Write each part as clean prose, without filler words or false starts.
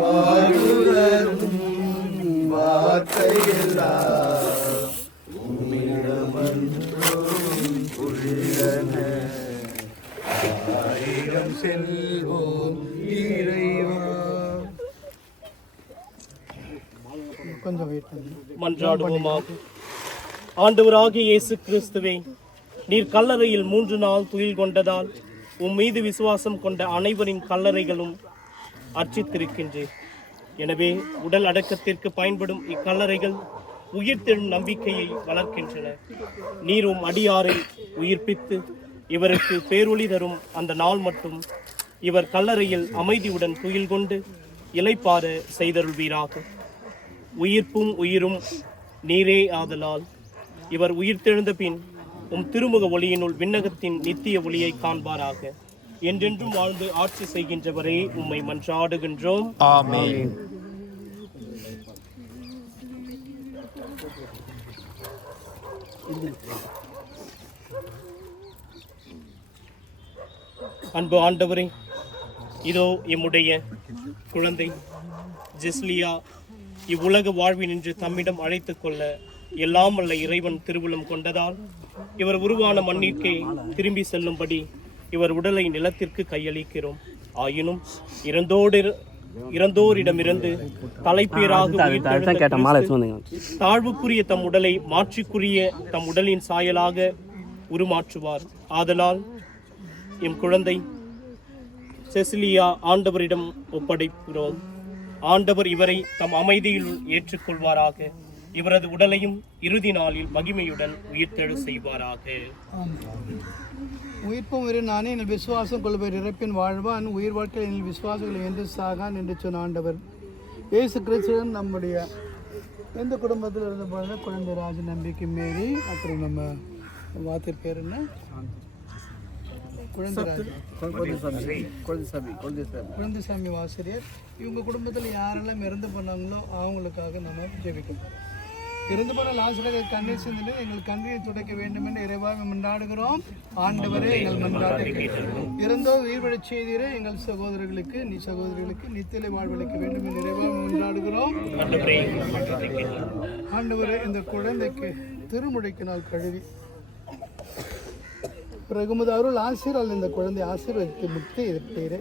வாழ்வுதரும் வார்த்தையெல்லாம் உள்ளன. ஆயிரம் செல்வோம் இறைவா. கொஞ்சம் மன்றாடுவோமாக. ஆண்டவராகிய இயேசு கிறிஸ்துவே, நீர் கல்லறையில் 3 நாள் துயில் கொண்டதால் உம் மீது விசுவாசம் கொண்ட அனைவரின் கல்லறைகளும் அர்ச்சித்திருக்கின்றேன். எனவே உடல் அடக்கத்திற்கு பயன்படும் இக்கல்லறைகள் உயிர்த்தெழும் நம்பிக்கையை வளர்க்கின்றன. நீர் உம் அடியாரை உயிர்ப்பித்து இவருக்கு பேரொளி தரும் அந்த நாள் மட்டும் இவர் கல்லறையில் அமைதியுடன் துயில் கொண்டு இளைப்பாற செய்தருள்வீராக. உயிர்ப்பும் உயிரும் நீரே ஆதலால் இவர் உயிர்த்தெழுந்த பின் உம் திருமுக ஒளியினுள் விண்ணகத்தின் நித்திய ஒளியை காண்பாராக. என்றென்றும் வாழ்ந்து ஆட்சி செய்கின்றவரே, உம்மை மன்றாடுகின்றோம். ஆமென். அன்பு ஆண்டவரே, இதோ எம்முடைய குழந்தை ஜெஸ்லியா இவ்வுலக வாழ்வினின்று தம்மிடம் அழைத்துக் கொள்ள எல்லாம் வல்ல இறைவன் திருவுளம் கொண்டதால் இவர் உருவான மண்ணிற்கே திரும்பி செல்லும்படி இவர் உடலை நிலத்திற்கு கையளிக்கிறோம். ஆயினும் இறந்தோரிடமிருந்து தலைப்பேராக தாழ்வுக்குரிய தம் உடலை மாற்றிக்குரிய தம் உடலின் சாயலாக உருமாற்றுவார். ஆதலால் எம் குழந்தை செசிலியா ஆண்டவரிடம் ஒப்படைக்கிறோம். ஆண்டவர் இவரை தம் அமைதியில் ஏற்றுக்கொள்வாராக. இவரது உடலையும் இறுதி நாளில் மகிமையுடன் உயிர்த்தெழ செய்வாராக. உயிர்ப்பும் உயிர் நானே, என் விசுவாசம் கொள்வர் இறப்பின் வாழ்வான், உயிர் வாழ்க்கையில் என் விசுவாசங்கள் என்று சாகான் என்று சொன்ன ஆண்டவர் இயேசு கிறிஸ்துவன் நம்முடைய எந்த குடும்பத்தில் இருந்த போது குழந்தை ராஜ நம்பிக்கை மேரி, அப்புறம் நம்ம வார்த்தை பேர் என்ன, குழந்தைசாமி ஆசிரியர். இவங்க குடும்பத்தில் யாரெல்லாம் இறந்து போனாங்களோ அவங்களுக்காக நம்ம ஜெபிக்கணும். இறந்து போன ஆசிரியர்கள் கண்ணீர் சிந்தினு எங்கள் கண்ணீரை துடைக்க வேண்டும் என்று இறைவாக மன்றாடுகிறோம். ஆண்டவரே, எங்கள் மன்றாட்டை இறந்தோ உயிர்வழச் செய்தீரே, எங்கள் சகோதரர்களுக்கு நித்திலை வாழ்வளிக்க வேண்டும் என்று இறைவாக மன்றாடுகிறோம். ஆண்டவரே, இந்த குழந்தைக்கு திருமுழைக்கு நாள் கழுவி பிறகுமது அருள் ஆசிரியர் இந்த குழந்தை ஆசீர்வதித்து முக்தி எதிர்த்தீரே,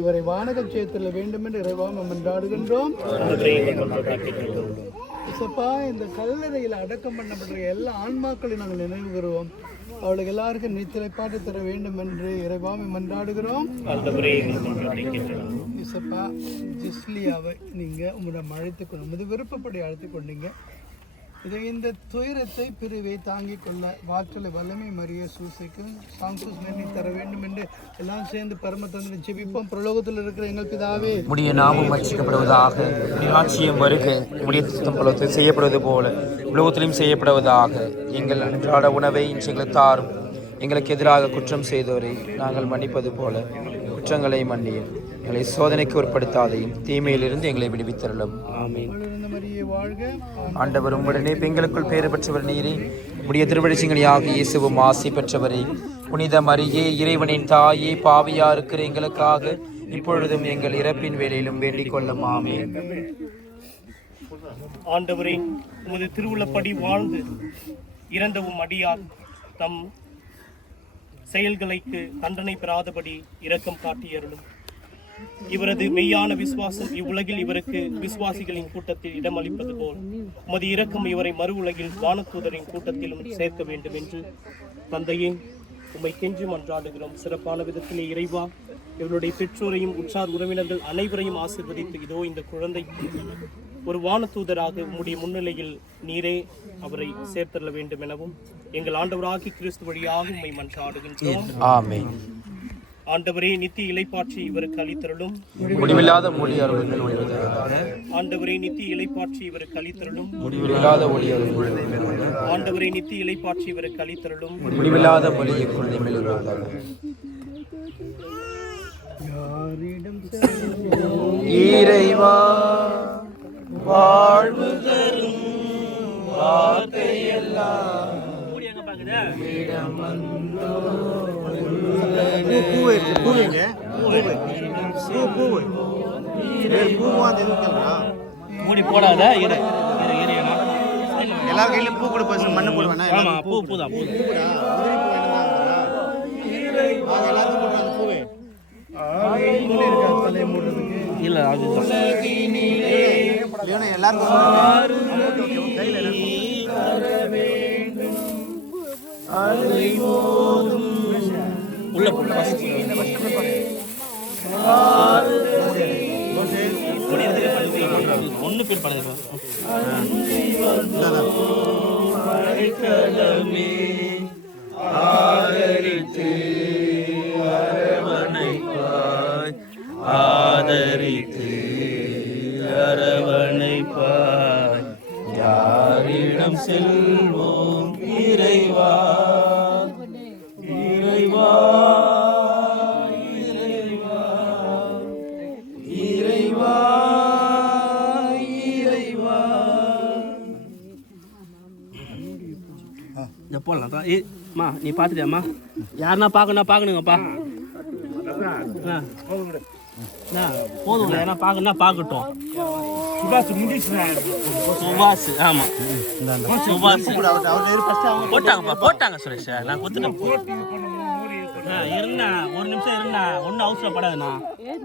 இவரை வானக ஜெயத்தில் வேண்டும் என்று இறைவாக மன்றாடுகின்றோம். இந்த கல்லறையில் அடக்கம் பண்ணப்படுற எல்லா ஆன்மாக்களையும் நாங்கள் நினைவுகிறோம். அவளுக்கு எல்லாருக்கும் நித்திரைப்பாட்டு தர வேண்டும் என்று இறைவாமை மன்றாடுகிறோம். ஜெஸ்லியாவை நீங்கள் உங்களிடம் அழைத்துக் கொண்டு விருப்பப்படி அழைத்துக் கொண்டீங்க. இதை இந்த துயரத்தை பிரிவை தாங்கிக் கொள்ள வாற்றலை வல்லமை மரிய சூசைக்கும் சாங்சூஸ் நன்றி தர வேண்டும் என்று எல்லாம் சேர்ந்து பரம தந்தை ஜெபிப்போம். பிரலோகத்தில் இருக்கிற எங்கள் பிதாவே, உம்முடைய நாமம் அர்ச்சிக்கப்படுவதாக, உம்முடைய ஆட்சியம் வருக, உம்முடைய சித்தம் செய்யப்படுவது போல உலகத்திலும் செய்யப்படுவதாக. எங்கள் அன்றாட உணவை இன்று எங்களுக்கு தாரும். எங்களுக்கு எதிராக குற்றம் செய்தோரை நாங்கள் மன்னிப்பது போல குற்றங்களை மன்னியும். எங்களை சோதனைக்கு உட்படுத்தாதையும் தீமையிலிருந்து எங்களை விடுவித்தருளும். ஆமென். ஆண்டவர் உம்முடனே பெண்களுக்குள் பேறு பெற்றவர் நீரே, உம்முடைய திருவழிச்சிங்கனியாக இயேசுவும் ஆசி பெற்றவரே. புனித மரியே, இறைவனின் தாயே, பாவியா இருக்கிற எங்களுக்காக இப்பொழுதும் எங்கள் இறப்பின் வேளையிலும் வேண்டிக் கொள்ளும். ஆமென். ஆண்டவரே, உமது திருவுளப்படி வாழ்ந்து இறந்தவும் அடியார் தம் செயல்களுக்கு தண்டனை பெறாதபடி இரக்கம் காட்டியருளும். இவரது மெய்யான விசுவாசம் இவ்வுலகில் இவருக்கு விசுவாசிகளின் கூட்டத்தில் இடமளிப்பது போல் உமது இரக்கம் இவரை மறு உலகில் வானதூதரின் கூட்டத்திலும் சேர்க்க வேண்டும் என்று தந்தையே உம்மை கெஞ்சி மன்றாடுகிறோம். சிறப்பான விதத்திலே இறைவா, இவருடைய பெற்றோரையும் உற்றார் உறவினர்கள் அனைவரையும் ஆசீர்வதித்து இதோ இந்த குழந்தைக்கு ஒரு வானதூதராக உம்முடைய முன்னிலையில் நீரே அவரை சேர்த்தள்ள வேண்டும் எனவும் எங்கள் ஆண்டவராகிய கிறிஸ்து வழியாக உம்மை மன்றாடுகின்றோம். ஆமென். ஆண்டவரே, நித்திய இளைப்பாற்றி இவருக்கு அளித்தருளும். முடிவில்லாத மொழி அருள்கள் ஒளிவதாக. ஆண்டவரே, நித்திய இளைப்பாற்றி இவருக்கு அளித்தருளும். முடிவில்லாத ஒளி அருள்கள். ஆண்டவரே, நித்திய இளைப்பாற்றி இவருக்கு அளித்தருளும். முடிவில்லாத மொழி எப்பொழுதும் மெழுகுவதாக. இறைவா, வாழ்வு தரும் வார்த்தையெல்லாம் பூ மூடி போடாத இரு இரு இரு எல்லார் கையிலும் பூ கொடுப்பேன் மண்ணு போடுவேன் ஆமா பூ பூதான் பூ இல்ல அதுதான் உள்ள ஒண்ணு பேர் பண்ணுது ஆதரித்து அரவணைப்பாய் ஆதரித்து அரவணைப்பாய் யாரிடம் செல்வோம் இறைவா இறைவா இறைவா இறைவா இறைவா இந்த போடலாம் ஏம்மா நீ பார்த்துட்டியாம்மா யாருன்னா பார்க்கணுங்கப்பா போதும் ஏன்னா பார்க்கணும்னா பார்க்கட்டும் சுபாஷ் ஆமாம் சுபாஷ் போட்டாங்க சுரேஷ் நான் கொடுத்துட்டேன் இருந்தா ஒரு நிமிஷம் இருந்தா ஒன்றும் அவசரப்படாதுண்ணா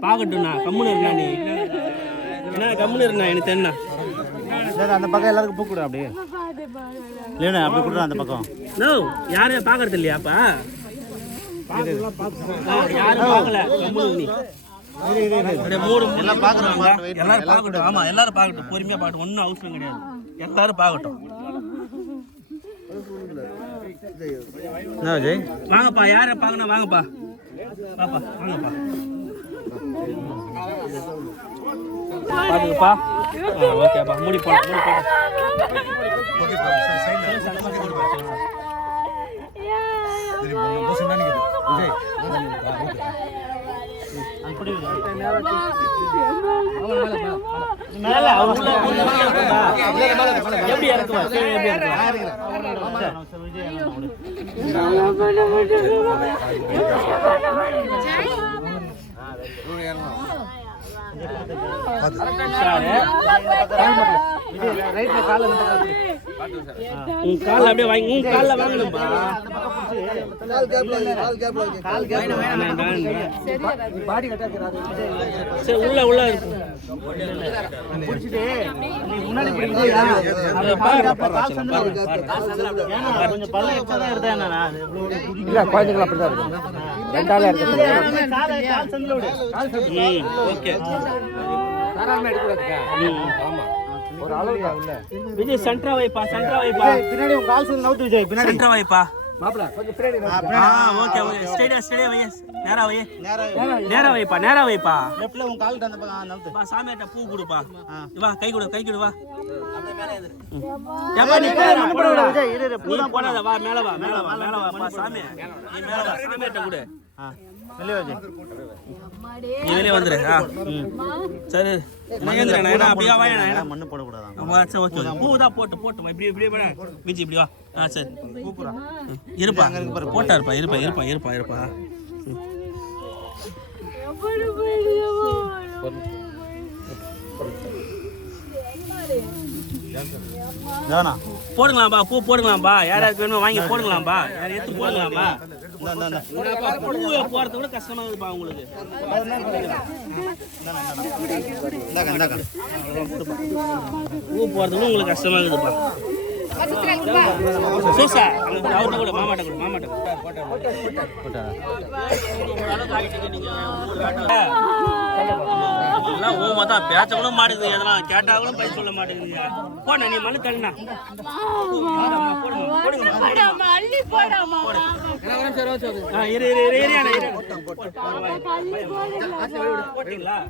பார்க்கட்டும்ண்ணா கம்முன்னு இருந்தா நீ என்ன கம்முன்னு இருந்தா எனக்கு தெரியுண்ணா அந்த பக்கம் எல்லாருக்கும் பூ கொடு அப்படியே இல்லைண்ணா அப்படி கொடுறா அந்த பக்கம் நோ யாரையும் பார்க்கறது இல்லையாப்பா யாரும் பார்க்கல கம்முன்னு நீ எல்லாரும் பார்க்கட்டும் ஆமா எல்லாரும் பார்க்கட்டும் பொறுமையா பார்க்கட்டும் ஒன்றும் அவசரம் கிடையாது எல்லாரும் பார்க்கட்டும் வாங்கப்பா யார பார்க்கணும் வாங்கப்பா வாப்பா வாங்கப்பா பாத்துக்கப்பா ஓகேப்பா மூடி போடலாம் எப்படி இருக்குவா எப்படி கால அப்படியே வாங்கி உன் காலில் வாங்கணும்பா சரி உள்ள உள்ள குழந்தைகள் அப்படிதான் இருக்கும் ரெண்டாலே ஒரு அளவு விஜய் சென்ட்ரா வைப்பா பின்னாடி உங்க கால் சொல்லி நவுட்டு விஜய் பின்னாடி சென்ட்ரா வைப்பா மாப்பிள கொஞ்சம் பின்னாடி ஓகே ஸ்டேடியா வை நேரா வைப்பா லெஃப்ட்ல உங்க கால் அந்த பக்கம் நவுட்டு வா சாமியாட்ட பூ கொடுப்பா வா கை கொடு வா ஏப்பா நீ போடா விஜய் இரு பூ போடாத வா மேல வா சாமி நீ மேல வா சாமியாட்ட கொடு வெளிய விஜய் நீ வெளிய வந்துரு சரி நான் அப்படியே வா நான் மண்ணு போட கூடாது சரி ஓகே பூ தான் போட்டு இப்படி விஜி இப்படி வா சரி பூப்புறா இருப்பா போட்டா இருப்பா போடுங்களாம்பா பூ போடுங்களாம்பா யாராருக்கு வேணுமோ வாங்கி போடுங்களாம்பா யாரும் எடுத்து போடுங்களாம்பா பூவை போறது கூட கஷ்டமா இருக்குப்பா உங்களுக்கு பூ போறது கூட உங்களுக்கு கஷ்டமா இருக்குதுப்பா சோசா அவர்கிட்ட கூட மாமாட்ட எல்லாம் ஓமா தான் பேச்ச கூட மாட்டேங்குது எதெல்லாம் கேட்டா கூட பைசா சொல்ல மாட்டேங்குது போன நீ மனு தள்ளினா போட்டீங்களா